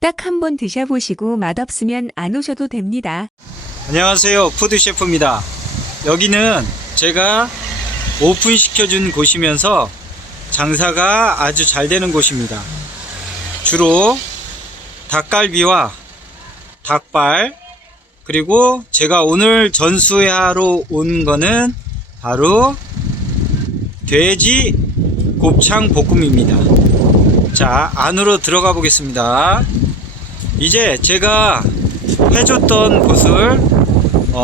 딱 한 번 드셔보시고 맛없으면 안 오셔도 됩니다. 안녕하세요, 푸드셰프입니다. 여기는 제가 오픈시켜준 곳이면서 장사가 아주 잘 되는 곳입니다. 주로 닭갈비와 닭발, 그리고 제가 오늘 전수하러 온 거는 바로 돼지 곱창 볶음입니다. 자, 안으로 들어가 보겠습니다. 이제 제가 해줬던 곳을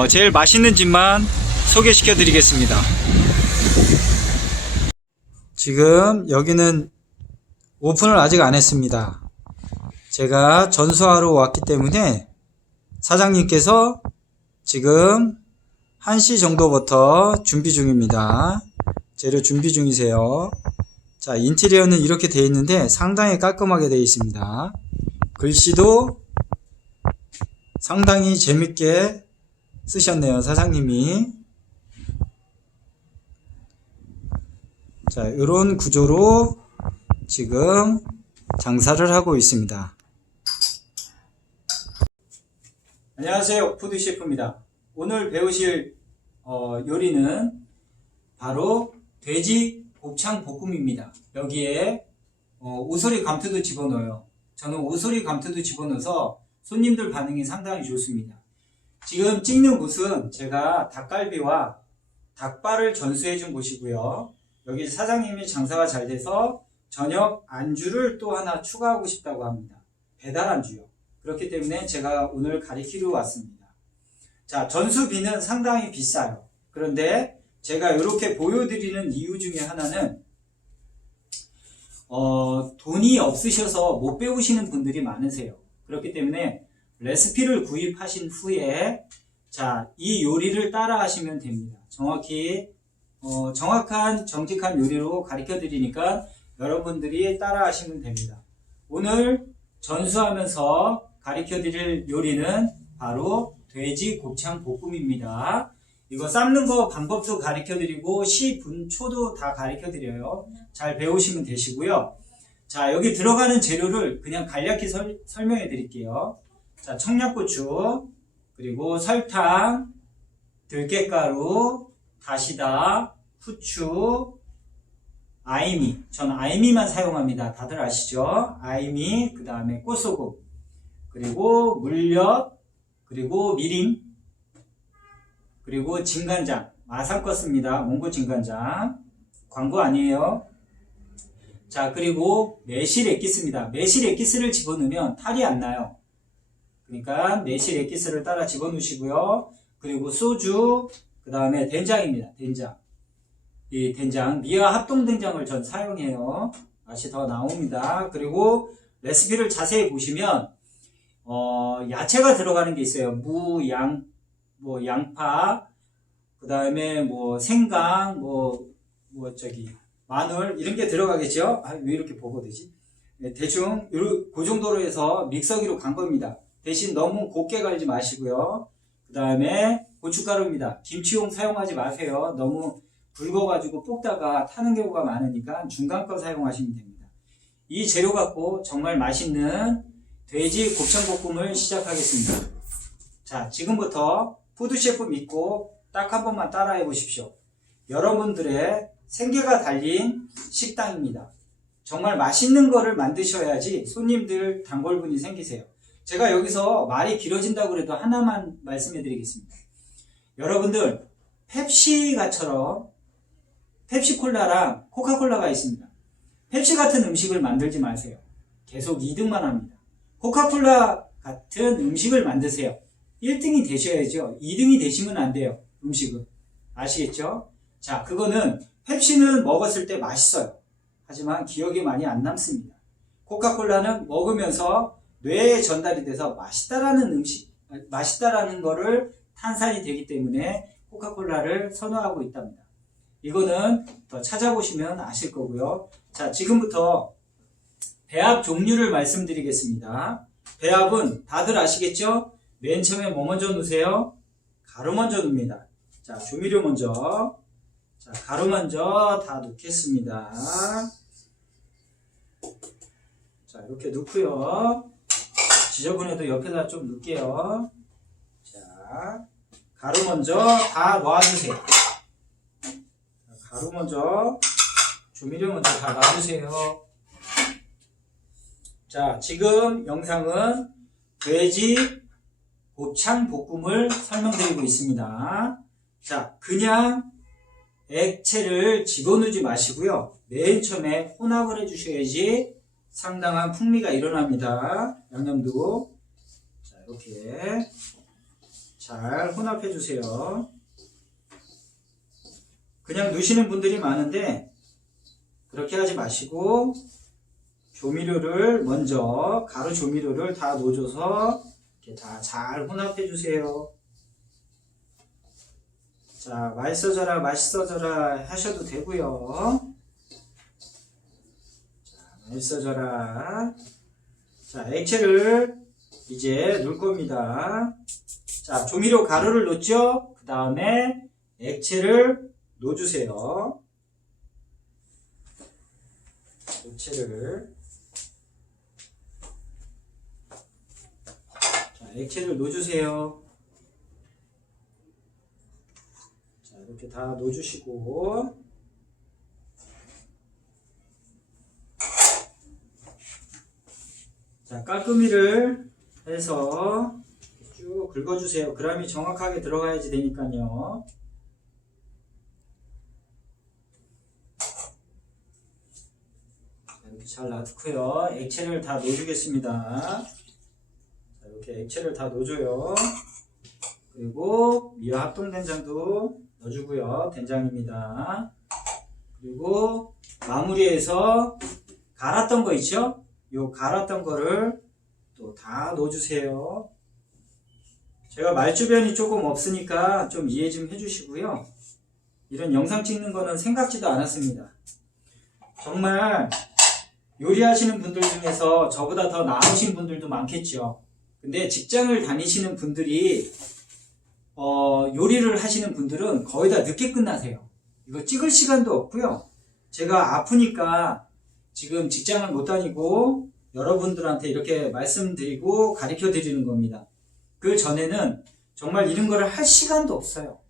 제일 맛있는 집만 소개시켜 드리겠습니다. 지금 여기는 오픈을 아직 안 했습니다. 제가 전수하러 왔기 때문에 사장님께서 지금 1시 정도부터 준비 중입니다. 재료 준비 중이세요. 자, 인테리어는 이렇게 되어 있는데 상당히 깔끔하게 되어 있습니다. 글씨도 상당히 재밌게 쓰셨네요, 사장님이. 자, 이런 구조로 지금 장사를 하고 있습니다. 안녕하세요, 푸드셰프입니다. 오늘 배우실 요리는 바로 돼지 곱창 볶음입니다. 여기에 오소리 감투도 집어넣어요. 저는 오소리 감투도 집어넣어서 손님들 반응이 상당히 좋습니다. 지금 찍는 곳은 제가 닭갈비와 닭발을 전수해 준 곳이고요. 여기 사장님이 장사가 잘 돼서 저녁 안주를 또 하나 추가하고 싶다고 합니다. 배달 안주요. 그렇기 때문에 제가 오늘 가리키러 왔습니다. 자, 전수비는 상당히 비싸요. 그런데 제가 이렇게 보여드리는 이유 중에 하나는 돈이 없으셔서 못 배우시는 분들이 많으세요. 그렇기 때문에 레시피를 구입하신 후에 자, 이 요리를 따라 하시면 됩니다. 정확히 정확한 정직한 요리로 가르쳐 드리니까 여러분들이 따라 하시면 됩니다. 오늘 전수하면서 가르쳐 드릴 요리는 바로 돼지 곱창 볶음입니다. 이거 삶는 거 방법도 가르쳐 드리고 시, 분, 초도 다 가르쳐 드려요. 잘 배우시면 되시고요. 자, 여기 들어가는 재료를 그냥 간략히 설명해 드릴게요. 자, 청양고추, 그리고 설탕, 들깨가루, 다시다, 후추, 아이미. 전 아이미만 사용합니다. 다들 아시죠? 아이미, 그 다음에 꽃소금, 그리고 물엿, 그리고 미림, 그리고 진간장. 마산 거 씁니다. 몽고 진간장. 광고 아니에요. 자, 그리고 매실 액기스입니다. 매실 액기스를 집어넣으면 탈이 안 나요. 그러니까 매실 액기스를 따라 집어넣으시고요. 그리고 소주, 그 다음에 된장입니다. 된장. 이 된장, 미아 합동된장을 전 사용해요. 맛이 더 나옵니다. 그리고 레시피를 자세히 보시면 야채가 들어가는 게 있어요. 무, 양파, 그 다음에 생강, 마늘 이런 게 들어가겠죠. 왜 이렇게 보고 되지? 네, 대충 그 정도로 해서 믹서기로 간 겁니다. 대신 너무 곱게 갈지 마시고요. 그 다음에 고춧가루입니다. 김치용 사용하지 마세요. 너무 붉어가지고 볶다가 타는 경우가 많으니까 중간 거 사용하시면 됩니다. 이 재료 갖고 정말 맛있는 돼지 곱창볶음을 시작하겠습니다. 자, 지금부터 푸드셰프 믿고 딱 한 번만 따라해 보십시오. 여러분들의 생계가 달린 식당입니다. 정말 맛있는 거를 만드셔야지 손님들 단골분이 생기세요. 제가 여기서 말이 길어진다고 해도 하나만 말씀해 드리겠습니다. 여러분들 펩시가처럼 펩시콜라랑 코카콜라가 있습니다. 펩시 같은 음식을 만들지 마세요. 계속 2등만 합니다. 코카콜라 같은 음식을 만드세요. 1등이 되셔야죠. 2등이 되시면 안 돼요. 음식은. 아시겠죠? 자, 그거는 펩시는 먹었을 때 맛있어요. 하지만 기억이 많이 안 남습니다. 코카콜라는 먹으면서 뇌에 전달이 돼서 맛있다라는 거를 탄산이 되기 때문에 코카콜라를 선호하고 있답니다. 이거는 더 찾아보시면 아실 거고요. 자, 지금부터 배합 종류를 말씀드리겠습니다. 배합은 다들 아시겠죠? 맨 처음에 뭐 먼저 넣으세요? 가루 먼저 넣습니다. 자, 조미료 먼저. 자, 가루 먼저 다 넣겠습니다. 자, 이렇게 넣고요. 지저분해도 옆에다 좀 넣을게요. 자, 가루 먼저 다 놔주세요. 가루 먼저, 조미료 먼저 다 놔주세요. 자, 지금 영상은 돼지 곱창 볶음을 설명드리고 있습니다. 자, 그냥 액체를 집어넣지 마시고요. 맨 처음에 혼합을 해주셔야지 상당한 풍미가 일어납니다. 양념도. 자, 이렇게 잘 혼합해 주세요. 그냥 넣으시는 분들이 많은데 그렇게 하지 마시고 조미료를 먼저 가루 조미료를 다 넣어줘서 이렇게 다 잘 혼합해 주세요. 자, 맛있어져라 맛있어져라 하셔도 되고요. 자, 맛있어져라. 자, 액체를 이제 넣을 겁니다. 자, 조미료 가루를 넣었죠? 그 다음에 액체를 넣어주세요. 액체를 넣어주세요. 자, 이렇게 다 넣어주시고, 자, 깔끔이를 해서 쭉 긁어주세요. 그람이 정확하게 들어가야지 되니까요. 이렇게 잘 놔두고요. 액체를 다 넣어주겠습니다. 자, 이렇게 액체를 다 넣어줘요. 그리고 미화 합동된장도 넣어주고요. 된장입니다. 그리고 마무리해서 갈았던 거 있죠? 요 갈았던 거를 또 다 넣어주세요. 제가 말주변이 조금 없으니까 좀 이해 좀 해주시고요. 이런 영상 찍는 거는 생각지도 않았습니다. 정말 요리하시는 분들 중에서 저보다 더 나으신 분들도 많겠죠. 근데 직장을 다니시는 분들이 요리를 하시는 분들은 거의 다 늦게 끝나세요. 이거 찍을 시간도 없고요. 제가 아프니까 지금 직장을 못 다니고 여러분들한테 이렇게 말씀드리고 가르쳐 드리는 겁니다. 그 전에는 정말 이런 거를 할 시간도 없어요.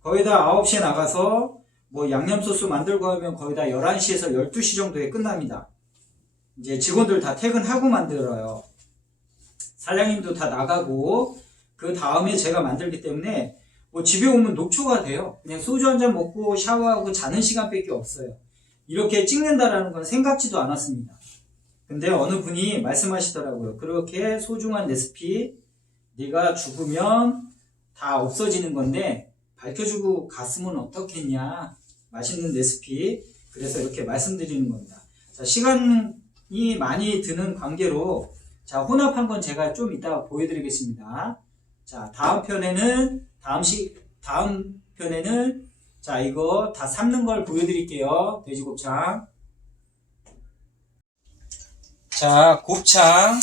거의 다 9시에 나가서 뭐 양념소스 만들고 하면 거의 다 11시에서 12시 정도에 끝납니다. 이제 직원들 다 퇴근하고 만들어요. 사장님도 다 나가고 그 다음에 제가 만들기 때문에 뭐 집에 오면 녹초가 돼요. 그냥 소주 한잔 먹고 샤워하고 자는 시간밖에 없어요. 이렇게 찍는다라는 건 생각지도 않았습니다. 근데 어느 분이 말씀하시더라고요. 그렇게 소중한 레시피 네가 죽으면 다 없어지는 건데 밝혀주고 갔으면 어떻겠냐. 맛있는 레시피. 그래서 이렇게 말씀드리는 겁니다. 자, 시간이 많이 드는 관계로 자, 혼합한 건 제가 좀 이따가 보여드리겠습니다. 자, 다음 편에는 자, 이거 다 삶는 걸 보여드릴게요. 돼지곱창. 자, 곱창.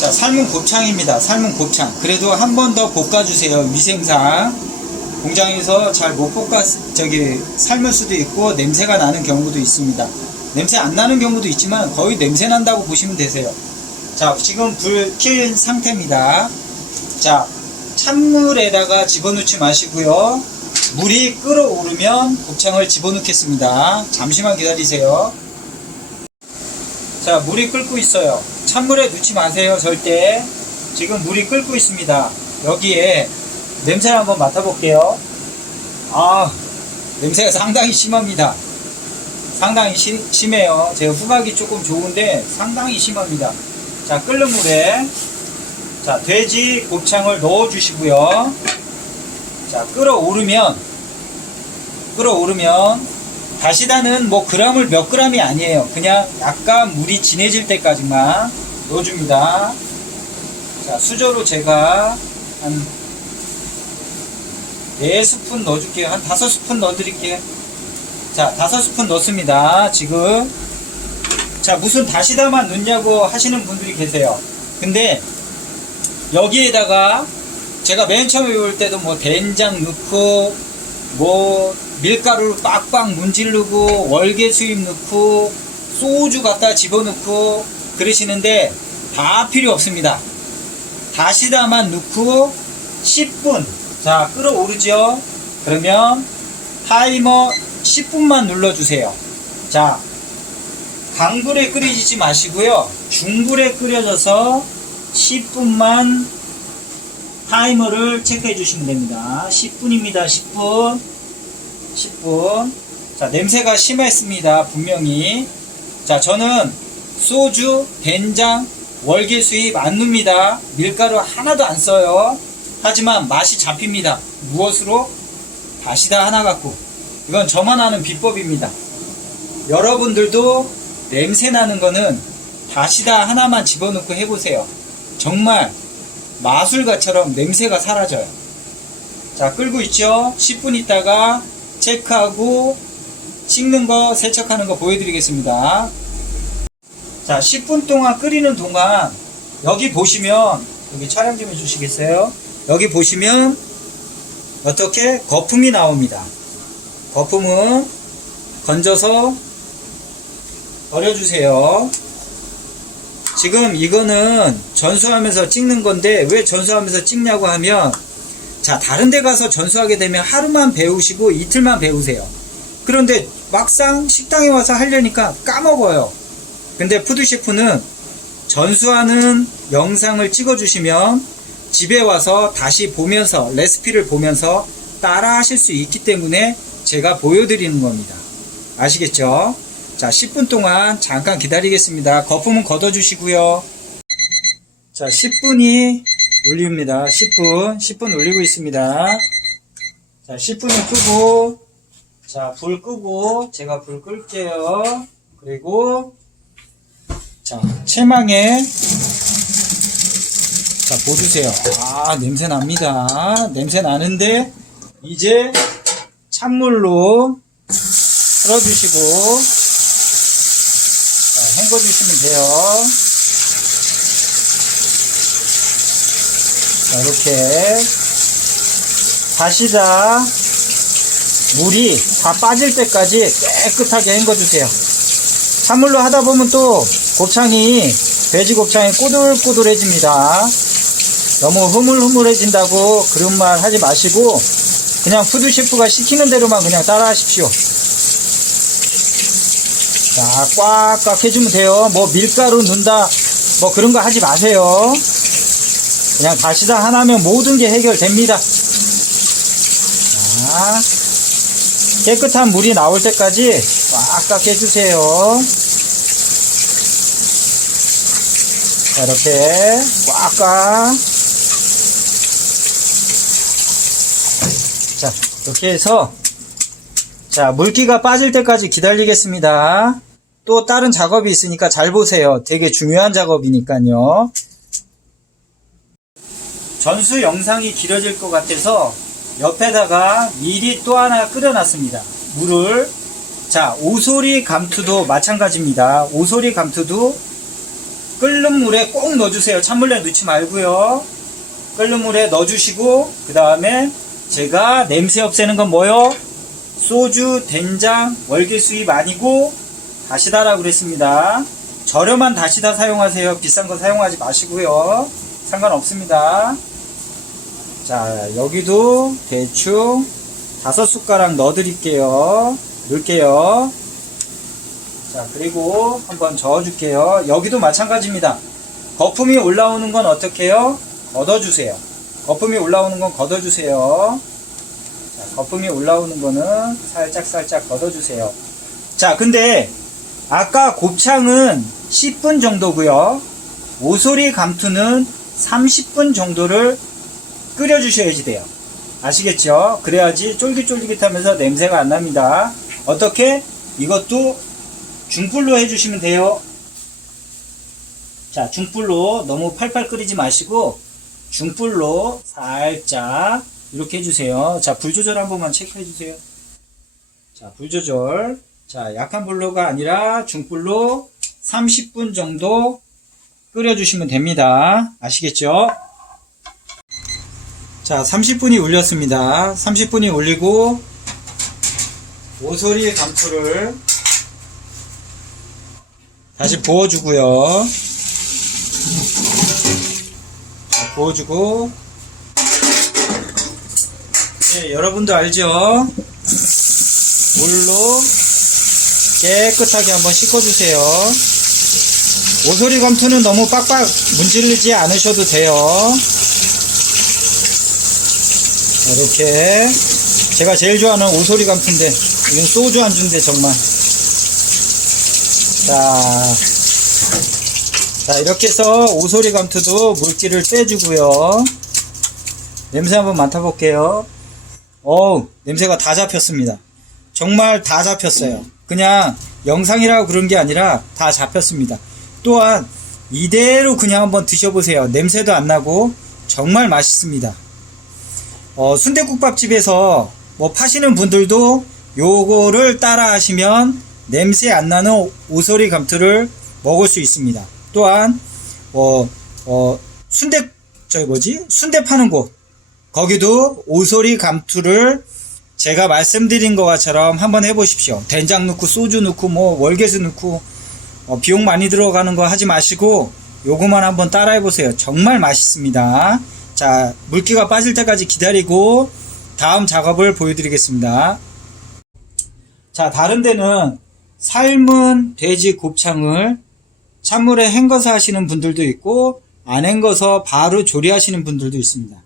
자, 삶은 곱창입니다. 삶은 곱창. 그래도 한 번 더 볶아주세요. 위생상. 공장에서 잘 못 삶을 수도 있고, 냄새가 나는 경우도 있습니다. 냄새 안 나는 경우도 있지만, 거의 냄새 난다고 보시면 되세요. 자, 지금 불 킬 상태입니다. 자, 찬물에다가 집어넣지 마시고요. 물이 끓어오르면 곱창을 집어넣겠습니다. 잠시만 기다리세요. 자, 물이 끓고 있어요. 찬물에 넣지 마세요. 절대. 지금 물이 끓고 있습니다. 여기에 냄새를 한번 맡아볼게요. 냄새가 상당히 심합니다. 상당히 심해요. 제 후각이 조금 좋은데 상당히 심합니다. 자, 끓는 물에 자, 돼지 곱창을 넣어 주시고요. 자, 끓어오르면 다시다는 뭐 그램을 몇 그램이 아니에요. 그냥 약간 물이 진해질 때까지만 넣어줍니다. 자, 수저로 제가 한 4스푼 넣어줄게요. 한 5스푼 넣어드릴게요. 자, 5스푼 넣습니다. 지금. 자, 무슨 다시다만 넣냐고 하시는 분들이 계세요. 근데 여기에다가 제가 맨 처음에 올 때도 뭐 된장 넣고 뭐 밀가루를 빡빡 문지르고 월계수잎 넣고 소주 갖다 집어넣고 그러시는데 다 필요 없습니다. 다시다만 넣고 10분. 자, 끓어오르죠? 그러면 타이머 10분만 눌러주세요. 자, 강불에 끓이지 마시고요. 중불에 끓여져서 10분만 타이머를 체크해 주시면 됩니다. 10분입니다. 10분. 10분. 자, 냄새가 심했습니다. 분명히. 자, 저는 소주, 된장, 월계수잎 안 넣습니다. 밀가루 하나도 안 써요. 하지만 맛이 잡힙니다. 무엇으로? 다시다 하나 갖고. 이건 저만 아는 비법입니다. 여러분들도 냄새 나는 거는 다시다 하나만 집어넣고 해보세요. 정말 마술가처럼 냄새가 사라져요. 자, 끓고 있죠? 10분 있다가 체크하고 찍는 거, 세척하는 거 보여드리겠습니다. 자, 10분 동안 끓이는 동안 여기 보시면, 여기 촬영 좀 해주시겠어요? 여기 보시면 어떻게 거품이 나옵니다. 거품은 건져서 버려주세요. 지금 이거는 전수하면서 찍는 건데 왜 전수하면서 찍냐고 하면, 자, 다른 데 가서 전수하게 되면 하루만 배우시고 이틀만 배우세요. 그런데 막상 식당에 와서 하려니까 까먹어요. 근데 푸드셰프는 전수하는 영상을 찍어주시면 집에 와서 다시 보면서, 레시피를 보면서 따라 하실 수 있기 때문에 제가 보여드리는 겁니다. 아시겠죠? 자, 10분 동안 잠깐 기다리겠습니다. 거품은 걷어주시고요. 자, 10분이 울립니다. 10분 울리고 있습니다. 자, 10분이 끄고, 자, 불 끄고, 제가 불 끌게요. 그리고, 자, 체망에, 자, 보주세요. 아, 냄새 납니다. 냄새 나는데, 이제 찬물로 풀어주시고, 자, 헹궈주시면 돼요. 자, 이렇게 다시다 물이 다 빠질 때까지 깨끗하게 헹궈주세요. 찬물로 하다 보면 또 곱창이, 돼지 곱창이 꼬들꼬들해집니다. 너무 흐물흐물해진다고 그런 말 하지 마시고 그냥 푸드셰프가 시키는 대로만 그냥 따라 하십시오. 자, 꽉꽉 해주면 돼요. 뭐 밀가루 넣는다 뭐 그런 거 하지 마세요. 그냥 다시다 하나면 모든 게 해결됩니다. 자, 깨끗한 물이 나올 때까지 꽉꽉 해주세요. 자, 이렇게 꽉꽉. 자, 이렇게 해서, 자, 물기가 빠질 때까지 기다리겠습니다. 또 다른 작업이 있으니까 잘 보세요. 되게 중요한 작업이니까요. 전수 영상이 길어질 것 같아서 옆에다가 미리 또 하나 끓여놨습니다. 물을. 자, 오소리 감투도 마찬가지입니다. 오소리 감투도 끓는 물에 꼭 넣어주세요. 찬물에 넣지 말고요. 끓는 물에 넣어주시고, 그 다음에 제가 냄새 없애는 건 뭐요? 소주, 된장, 월계수잎 아니고 다시다라고 그랬습니다. 저렴한 다시다 사용하세요. 비싼 거 사용하지 마시고요. 상관없습니다. 자, 여기도 대충 5숟가락 넣어드릴게요. 넣을게요. 자, 그리고 한번 저어줄게요. 여기도 마찬가지입니다. 거품이 올라오는 건 어떻게 해요? 걷어주세요. 거품이 올라오는 건 걷어주세요. 자, 거품이 올라오는 거는 살짝 걷어주세요. 자, 근데 아까 곱창은 10분 정도고요. 오소리 감투는 30분 정도를 끓여주셔야지 돼요. 아시겠죠? 그래야지 쫄깃쫄깃하면서 냄새가 안 납니다. 어떻게? 이것도 중불로 해주시면 돼요. 자, 중불로 너무 팔팔 끓이지 마시고 중불로 살짝 이렇게 해주세요. 자, 불 조절 한 번만 체크해 주세요. 자, 불 조절. 자, 약한 불로가 아니라 중불로 30분 정도 끓여주시면 됩니다. 아시겠죠? 자, 30분이 울렸습니다. 30분이 울리고 오소리 감투를 다시 부어주고요. 부어주고, 예, 여러분도 알죠? 물로 깨끗하게 한번 씻어주세요. 오소리 감투는 너무 빡빡 문지르지 않으셔도 돼요. 이렇게 제가 제일 좋아하는 오소리 감투인데 이건 소주 안주인데 정말. 자 이렇게 해서 오소리 감투도 물기를 빼주고요. 냄새 한번 맡아볼게요. 어우, 냄새가 다 잡혔습니다. 정말 다 잡혔어요. 그냥 영상이라고 그런 게 아니라 다 잡혔습니다. 또한 이대로 그냥 한번 드셔보세요. 냄새도 안 나고 정말 맛있습니다. 순댓국밥집에서 뭐 파시는 분들도 요거를 따라 하시면 냄새 안 나는 오소리 감투를 먹을 수 있습니다. 또한 순대 파는 곳 거기도 오소리 감투를 제가 말씀드린 것처럼 한번 해보십시오. 된장 넣고 소주 넣고 뭐 월계수 넣고 비용 많이 들어가는 거 하지 마시고 요거만 한번 따라 해보세요. 정말 맛있습니다. 자, 물기가 빠질 때까지 기다리고 다음 작업을 보여드리겠습니다. 자, 다른 데는 삶은 돼지 곱창을 찬물에 헹궈서 하시는 분들도 있고 안 헹궈서 바로 조리하시는 분들도 있습니다.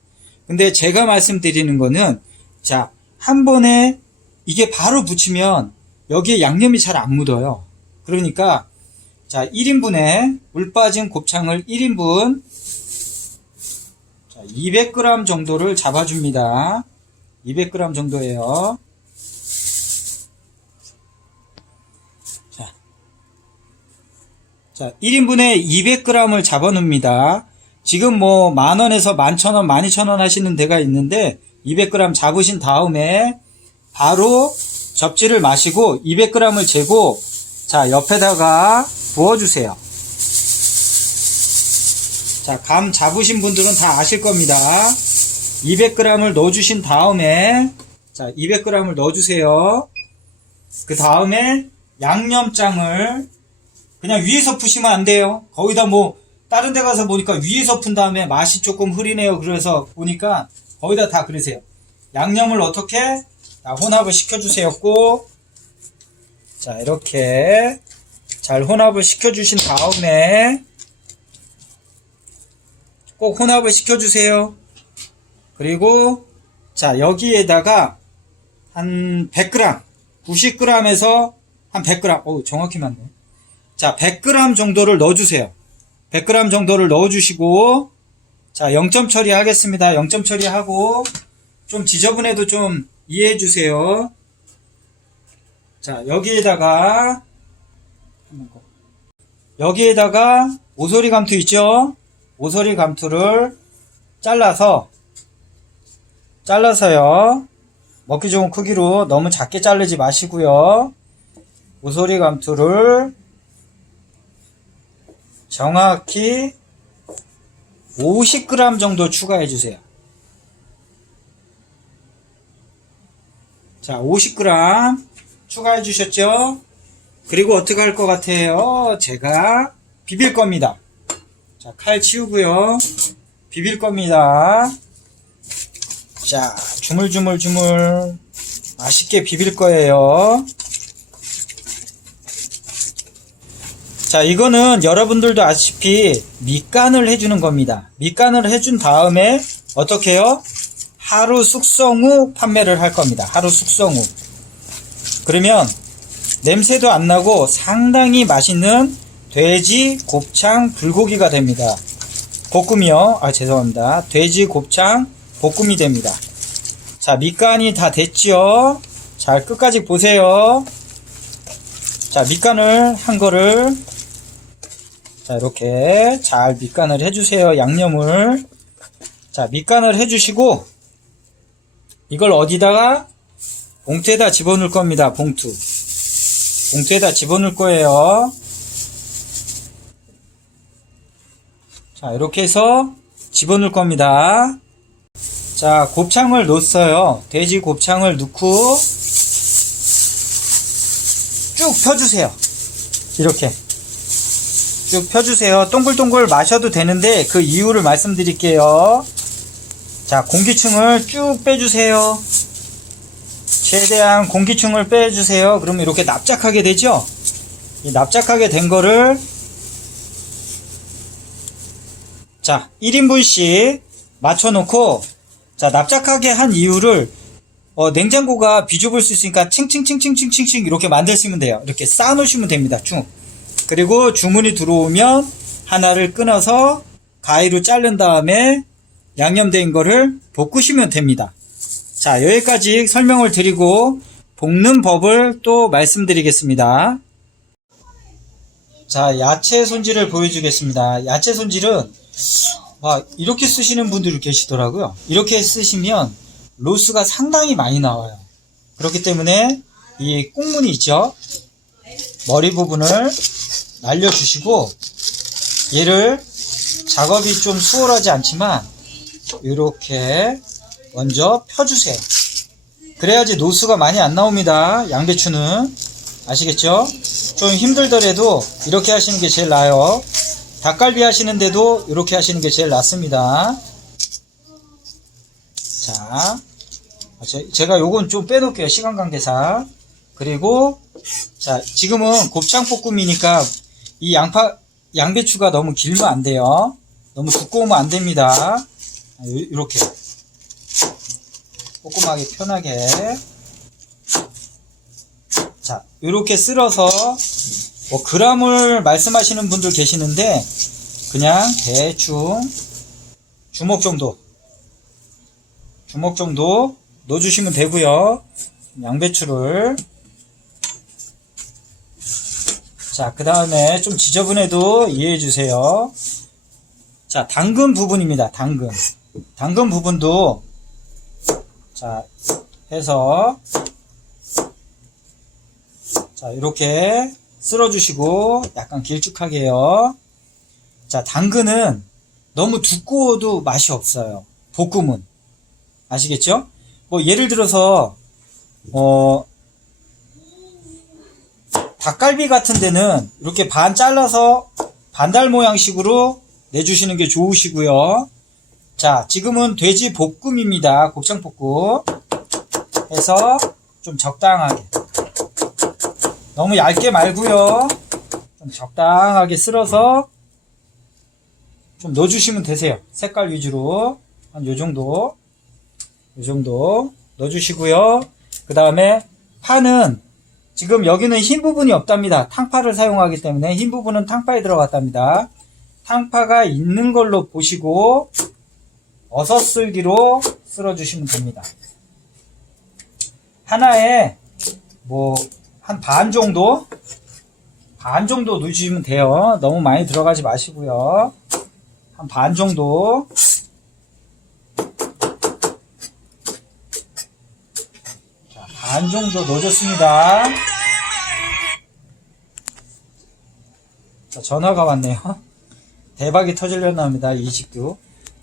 근데 제가 말씀드리는 거는 자, 한 번에 이게 바로 붙이면 여기에 양념이 잘 안 묻어요. 그러니까 자, 1인분에 물 빠진 곱창을 1인분 자, 200g 정도를 잡아줍니다. 200g 정도예요. 자, 1인분에 200g을 잡아놓습니다. 지금 뭐 10,000원에서 11,000원, 12,000원 하시는 데가 있는데 200g 잡으신 다음에 바로 접지를 마시고 200g을 재고 자, 옆에다가 부어주세요. 자, 감 잡으신 분들은 다 아실 겁니다. 200g을 넣어주신 다음에 자, 200g을 넣어주세요. 그 다음에 양념장을 그냥 위에서 푸시면 안 돼요. 거기다 뭐 다른 데 가서 보니까 위에서 푼 다음에 맛이 조금 흐리네요. 그래서 보니까 거기다 다 그러세요. 양념을 어떻게 혼합을 시켜주세요. 꼭 자, 이렇게 잘 혼합을 시켜주신 다음에 꼭 혼합을 시켜주세요. 그리고 자, 여기에다가 한 100g 90g에서 한 100g 정확히 맞네. 자, 100g 정도를 넣어주세요. 100g 정도를 넣어주시고 자, 0점 처리하겠습니다. 0점 처리하고 좀 지저분해도 좀 이해해주세요. 자, 여기에다가 오소리 감투 있죠? 오소리 감투를 잘라서요. 먹기 좋은 크기로 너무 작게 자르지 마시고요. 오소리 감투를 정확히 50g 정도 추가해 주세요. 자, 50g 추가해 주셨죠? 그리고 어떻게 할 것 같아요? 제가 비빌 겁니다. 자, 칼 치우고요. 비빌 겁니다. 자, 주물주물 맛있게 비빌 거예요. 자, 이거는 여러분들도 아시피 밑간을 해주는 겁니다. 밑간을 해준 다음에 어떻게 해요? 하루 숙성 후 판매를 할 겁니다. 하루 숙성 후. 그러면 냄새도 안 나고 상당히 맛있는 돼지 곱창 불고기가 됩니다. 볶음이요. 죄송합니다. 돼지 곱창 볶음이 됩니다. 자, 밑간이 다 됐죠? 잘 끝까지 보세요. 자, 밑간을 한 거를 자, 이렇게 잘 밑간을 해주세요. 양념을. 자, 밑간을 해주시고 이걸 어디다가 봉투에다 집어넣을 겁니다. 봉투에다 집어넣을 거예요. 자, 이렇게 해서 집어넣을 겁니다. 자, 곱창을 넣었어요. 돼지 곱창을 넣고 쭉 펴주세요. 이렇게 쭉 펴주세요. 동글동글 마셔도 되는데 그 이유를 말씀드릴게요. 자, 공기층을 쭉 빼주세요. 최대한 공기층을 빼주세요. 그러면 이렇게 납작하게 되죠? 이 납작하게 된 거를 자, 1인분씩 맞춰놓고 자, 납작하게 한 이유를 냉장고가 비좁을 수 있으니까 층층층층층층층 이렇게 만드시면 돼요. 이렇게 쌓아놓으시면 됩니다. 쭉. 그리고 주문이 들어오면 하나를 끊어서 가위로 자른 다음에 양념된 거를 볶으시면 됩니다. 자, 여기까지 설명을 드리고 볶는 법을 또 말씀드리겠습니다. 자, 야채 손질을 보여주겠습니다. 야채 손질은 이렇게 쓰시는 분들이 계시더라고요. 이렇게 쓰시면 로스가 상당히 많이 나와요. 그렇기 때문에 이 꽁무니 있죠? 머리 부분을 날려주시고 얘를 작업이 좀 수월하지 않지만 이렇게 먼저 펴주세요. 그래야지 노수가 많이 안 나옵니다. 양배추는 아시겠죠? 좀 힘들더라도 이렇게 하시는 게 제일 나아요. 닭갈비 하시는데도 이렇게 하시는 게 제일 낫습니다. 자, 제가 요건 좀 빼놓을게요. 시간 관계상. 그리고 자, 지금은 곱창볶음이니까 이 양배추가 너무 길면 안 돼요. 너무 두꺼우면 안 됩니다. 이렇게 꼼꼼하게 편하게 자, 이렇게 쓸어서 그람을 말씀하시는 분들 계시는데 그냥 대충 주먹 정도 넣어주시면 되고요. 양배추를 자, 그 다음에 좀 지저분해도 이해해 주세요. 자, 당근 부분입니다. 당근 부분도 자, 해서 자, 이렇게 쓸어주시고 약간 길쭉하게요. 자, 당근은 너무 두꺼워도 맛이 없어요. 볶음은 아시겠죠? 예를 들어서 닭갈비 같은 데는 이렇게 반 잘라서 반달 모양식으로 내주시는 게 좋으시고요. 자, 지금은 돼지 볶음입니다. 곱창 볶음 해서 좀 적당하게 너무 얇게 말고요. 좀 적당하게 쓸어서 좀 넣어주시면 되세요. 색깔 위주로 한 요정도 넣어주시고요. 그 다음에 파는 지금 여기는 흰 부분이 없답니다. 탕파를 사용하기 때문에 흰 부분은 탕파에 들어갔답니다. 탕파가 있는 걸로 보시고 어슷썰기로 쓸어주시면 됩니다. 하나에 한 반 정도 넣으시면 돼요. 너무 많이 들어가지 마시고요. 한 반 정도. 자, 반 정도 넣어줬습니다. 자, 전화가 왔네요. 대박이 터지려나 합니다. 이 식도.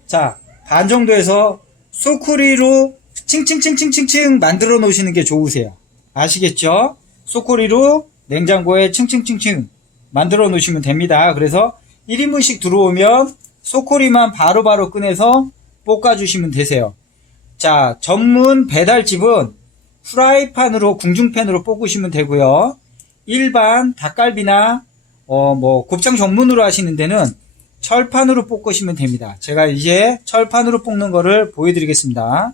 자, 반 정도에서 소쿠리로 층층층층층층 만들어 놓으시는 게 좋으세요. 아시겠죠? 소쿠리로 냉장고에 층층층층 만들어 놓으시면 됩니다. 그래서 1인분씩 들어오면 소쿠리만 바로바로 꺼내서 볶아주시면 되세요. 자, 전문 배달집은 프라이팬으로 궁중팬으로 볶으시면 되고요. 일반 닭갈비나 곱창 전문으로 하시는 데는 철판으로 볶으시면 됩니다. 제가 이제 철판으로 볶는 거를 보여드리겠습니다.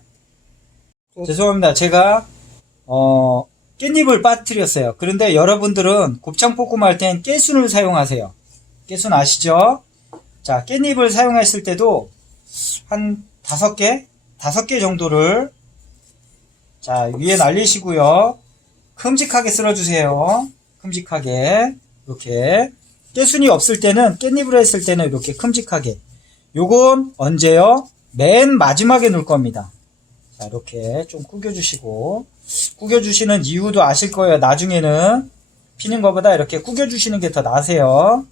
죄송합니다. 제가 깻잎을 빠뜨렸어요. 그런데 여러분들은 곱창 볶음 할 땐 깨순을 사용하세요. 깨순 아시죠? 자, 깻잎을 사용했을 때도 한 5개 정도를 자, 위에 날리시고요. 큼직하게 쓸어주세요. 큼직하게 이렇게 깨순이 없을 때는 깻잎으로 했을 때는 이렇게 큼직하게. 요건 언제요? 맨 마지막에 넣을 겁니다. 자, 이렇게 좀 구겨주시고, 구겨주시는 이유도 아실 거예요. 나중에는 피는 것보다 이렇게 구겨주시는 게 더 나으세요.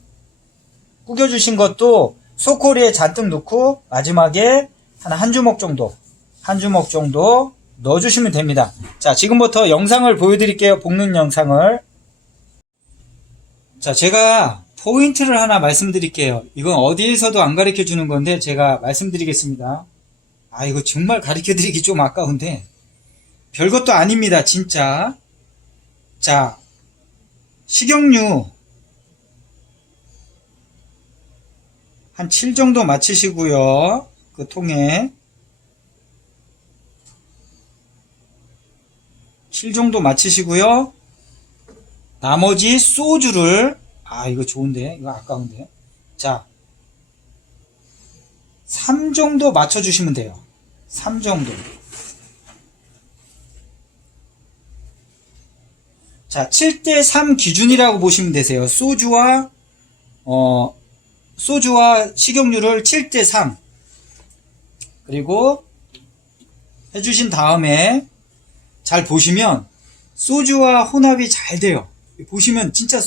구겨주신 것도 소코리에 잔뜩 넣고 마지막에 한 주먹 정도 넣어주시면 됩니다. 자, 지금부터 영상을 보여드릴게요. 볶는 영상을. 자, 제가 포인트를 하나 말씀드릴게요. 이건 어디에서도 안 가르쳐 주는 건데 제가 말씀드리겠습니다. 아, 이거 정말 가르쳐 드리기 좀 아까운데 별것도 아닙니다, 진짜. 자, 식용유 한 7 정도 맞추시고요. 그 통에 7 정도 맞추시고요. 나머지 소주를, 이거 좋은데, 이거 아까운데. 자, 3 정도 맞춰주시면 돼요. 3 정도. 자, 7대3 기준이라고 보시면 되세요. 소주와 식용유를 7대3. 그리고 해주신 다음에 잘 보시면 소주와 혼합이 잘 돼요. 보시면 진짜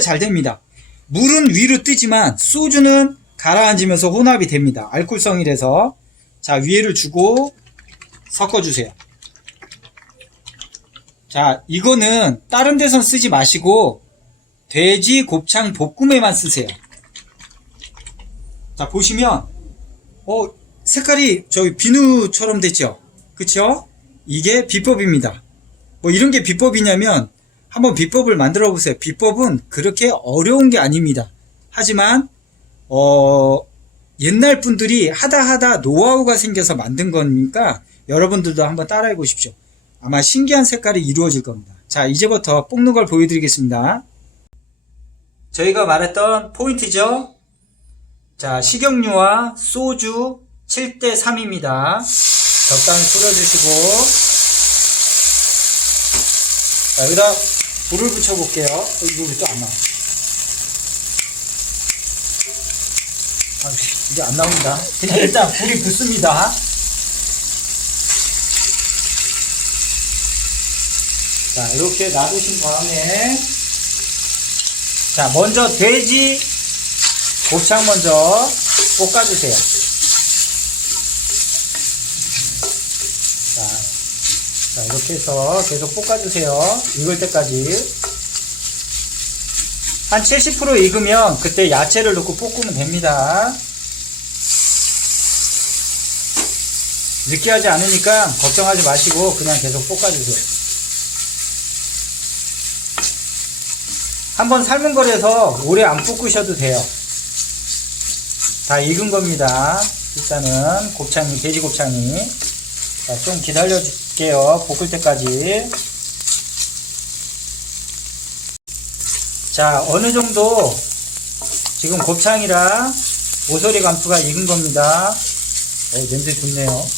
잘 됩니다. 물은 위로 뜨지만 소주는 가라앉으면서 혼합이 됩니다. 알코올성이라서. 자, 위에를 주고 섞어주세요. 자, 이거는 다른 데선 쓰지 마시고 돼지 곱창 볶음에만 쓰세요. 자, 보시면 색깔이 저기 비누처럼 됐죠? 그쵸? 이게 비법입니다. 뭐 이런 게 비법이냐면 한번 비법을 만들어 보세요. 비법은 그렇게 어려운 게 아닙니다. 하지만 옛날 분들이 하다 노하우가 생겨서 만든 거니까 여러분들도 한번 따라해 보십시오. 아마 신기한 색깔이 이루어질 겁니다. 자, 이제부터 볶는 걸 보여드리겠습니다. 저희가 말했던 포인트죠. 자, 식용유와 소주 7대3입니다. 적당히 뿌려주시고, 자, 여기다 불을 붙여볼게요. 이거 왜 또 안 나와? 이게 안 나옵니다. 그냥 일단 불이 붙습니다. 자, 이렇게 놔두신 다음에, 자, 먼저 돼지 곱창 먼저 볶아주세요. 자, 이렇게 해서 계속 볶아주세요. 익을 때까지. 한 70% 익으면 그때 야채를 넣고 볶으면 됩니다. 느끼하지 않으니까 걱정하지 마시고 그냥 계속 볶아주세요. 한번 삶은 거라서 오래 안 볶으셔도 돼요. 다 익은 겁니다. 일단은 곱창이, 돼지 곱창이. 자, 좀 기다려 줄게요. 볶을 때까지. 자, 어느 정도 지금 곱창이랑 오소리 감투가 익은 겁니다. 냄새 좋네요.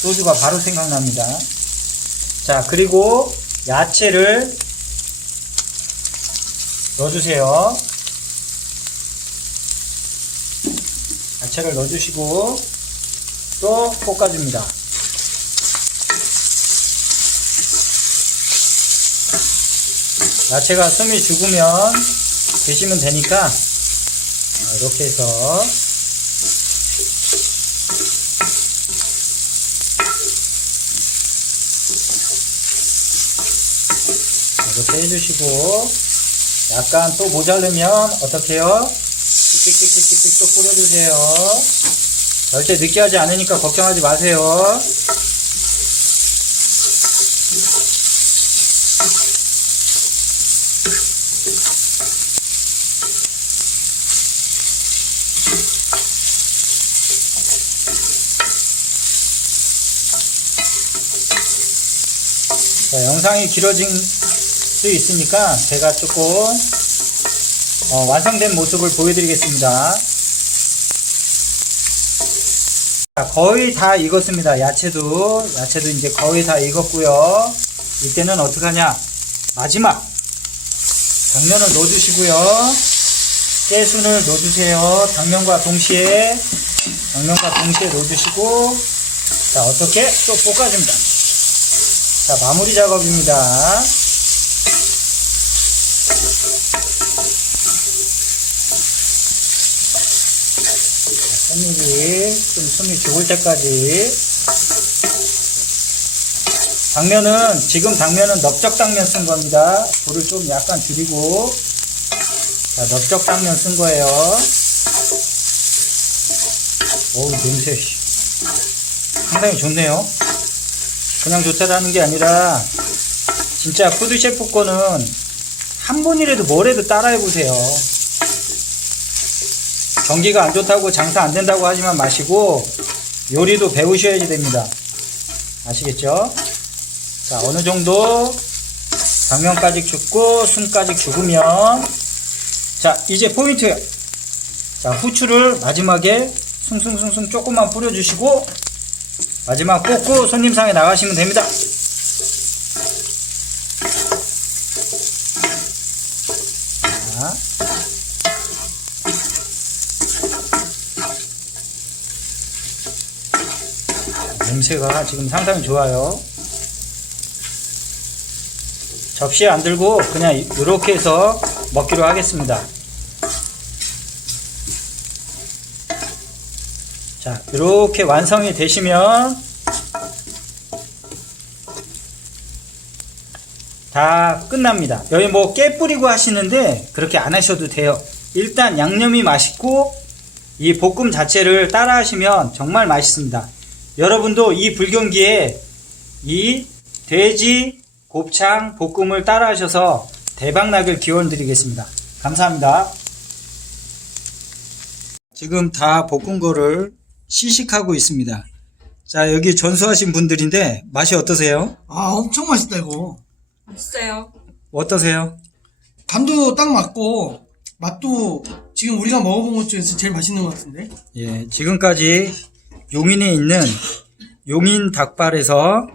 소주가 바로 생각납니다. 자, 그리고 야채를 넣어주세요. 야채를 넣어주시고 또 볶아줍니다. 야채가 숨이 죽으면 드시면 되니까 이렇게 해서 이렇게 해주시고, 약간 또 모자르면 어떻게 해요? 띡띡띡띡띡 또 뿌려주세요. 절대 느끼하지 않으니까 걱정하지 마세요. 자, 영상이 길어진 수 있으니까 제가 조금 완성된 모습을 보여드리겠습니다. 자, 거의 다 익었습니다. 야채도 이제 거의 다 익었고요. 이때는 어떻게 하냐, 마지막 당면을 넣어주시고요. 깨순을 넣어주세요. 당면과 동시에 넣어주시고, 자, 어떻게 또 볶아줍니다. 자, 마무리 작업입니다. 깻잎이 좀 숨이 죽을 때까지. 당면은 지금 넓적 당면 쓴 겁니다. 불을 좀 약간 줄이고 자, 넓적 당면 쓴 거예요. 어우, 냄새 상당히 좋네요. 그냥 좋다라는 게 아니라 진짜 푸드셰프 거는 한 번이라도 뭐라도 따라해 보세요. 경기가 안 좋다고 장사 안 된다고 하지만 마시고 요리도 배우셔야지 됩니다. 아시겠죠? 자, 어느 정도 당면까지 죽고 순까지 죽으면, 자, 이제 포인트예요. 자, 후추를 마지막에 숭숭숭숭 조금만 뿌려주시고 마지막 꽂고 손님상에 나가시면 됩니다. 자, 냄새가 지금 상당히 좋아요. 접시에 안 들고 그냥 이렇게 해서 먹기로 하겠습니다. 자, 이렇게 완성이 되시면 다 끝납니다. 여기 뭐 깨 뿌리고 하시는데 그렇게 안 하셔도 돼요. 일단 양념이 맛있고 이 볶음 자체를 따라 하시면 정말 맛있습니다. 여러분도 이 불경기에 이 돼지 곱창 볶음을 따라 하셔서 대박나길 기원 드리겠습니다. 감사합니다. 지금 다 볶은 거를 시식하고 있습니다. 자, 여기 전수하신 분들인데 맛이 어떠세요? 아, 엄청 맛있다, 이거. 맛있어요. 어떠세요? 간도 딱 맞고, 맛도 지금 우리가 먹어본 것 중에서 제일 맛있는 것 같은데? 예, 지금까지 용인에 있는 용인 닭발에서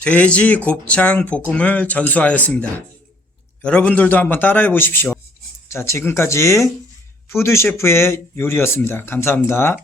돼지 곱창 볶음을 전수하였습니다. 여러분들도 한번 따라해 보십시오. 자, 지금까지 푸드셰프의 요리였습니다. 감사합니다.